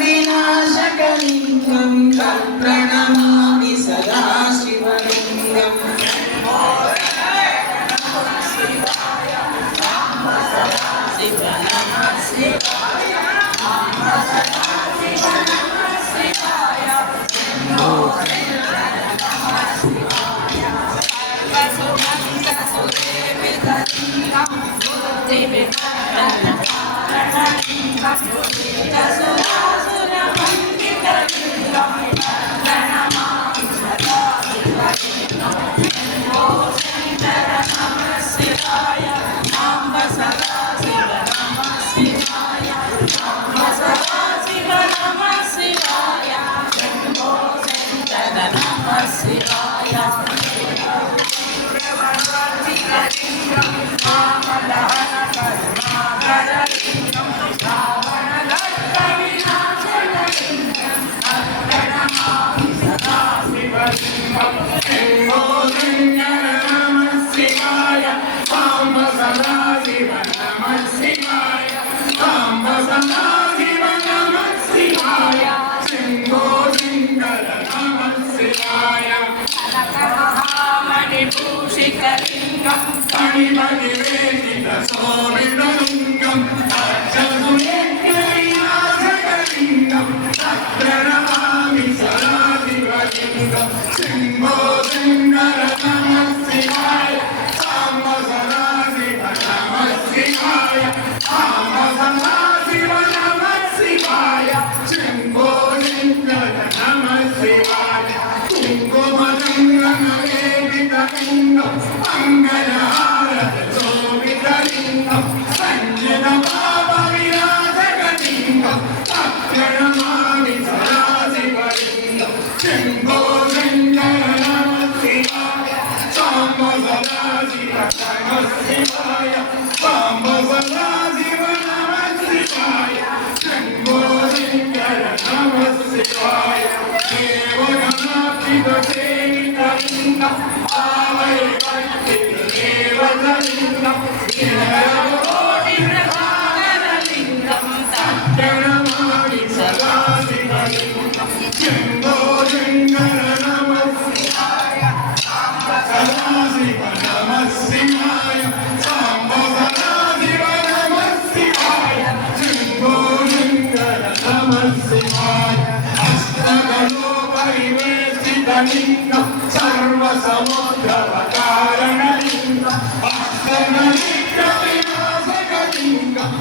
వినాశకలింగం ప్రణమామి సదా శివలింగం భూషితలింగం కణిమనివేదిత సోమిలింగం అర్జునేకలింగం ప్రణమామి సదా శివలింగం శంభో శంకర నమః శివాయ సాంబ సదా శివ నమః శివాయ సాంబ సదా శివ నమః శివాయ శంభో శంకర నమః శివాయ కుంకుమలింగం మంగళహారత శోభితలింగం సంజన పాప వినాశకలింగం ప్రణమామి సదా శివలింగం శంభో శంకర నమః శివాయ సాంబ సదా శివ నమః శివాయ సాంబ సదా శివ నమః శివాయ శంభో శంకర నమః శివాయ దేవగణాధిప సేవితలింగం ఆవై భక్తిత దేవతలింగం నిరవకోటి ప్రసాదలింగం ప్రణమామి సదా శివలింగం శంభో శంకర నమః శివాయ సదా శివ నమః శివాయ సాంబ సదా శివ నమః శివాయ శంభో శంకర నమః శివాయ అష్టగణోపరివేష్టితలింగం సర్వసముద్రవకారణలింగం అష్టగణిత్యవినాశకలింగం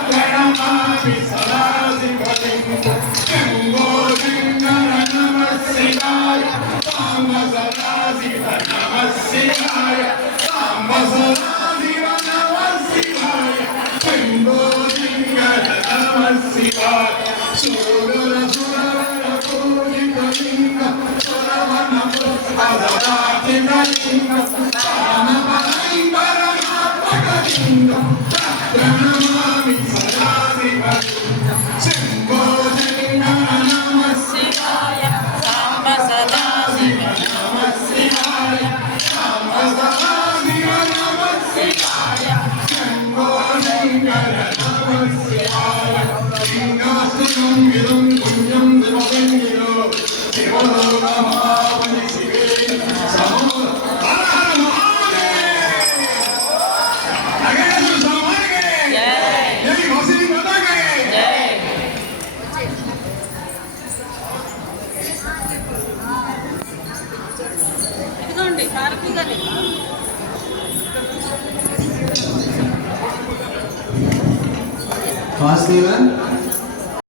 ప్రణమామి సదా శివలింగం శంభో శంకర నమః శివాయ సాంబ సదా శివ నమః శివాయ సాంబ సదా శివ నమః శివాయ శంభో శంకర నమః శివాయ సురవర సురవర పూజితలింగం సురవన పుష్పదరాధితలింగం పరమాత్మకలింగం ప్రణమామి సదా శివలింగం శంభో శంకర నమః శివాయ సాంబ సదా శివ నమః శివాయ సాంబ సదా శివ నమః శివాయ శంభో శంకర నమః శివాయ లింగాస్తుతం విదం పుణ్యం దివసంగిరో శివలోకమావని శివే సమో హర మహాదేవ్ నగేశ్వర స్వామికి జై జై వసీ మాతాకి జై ఇదిగోండి కార్తీకని ఫాస్ట్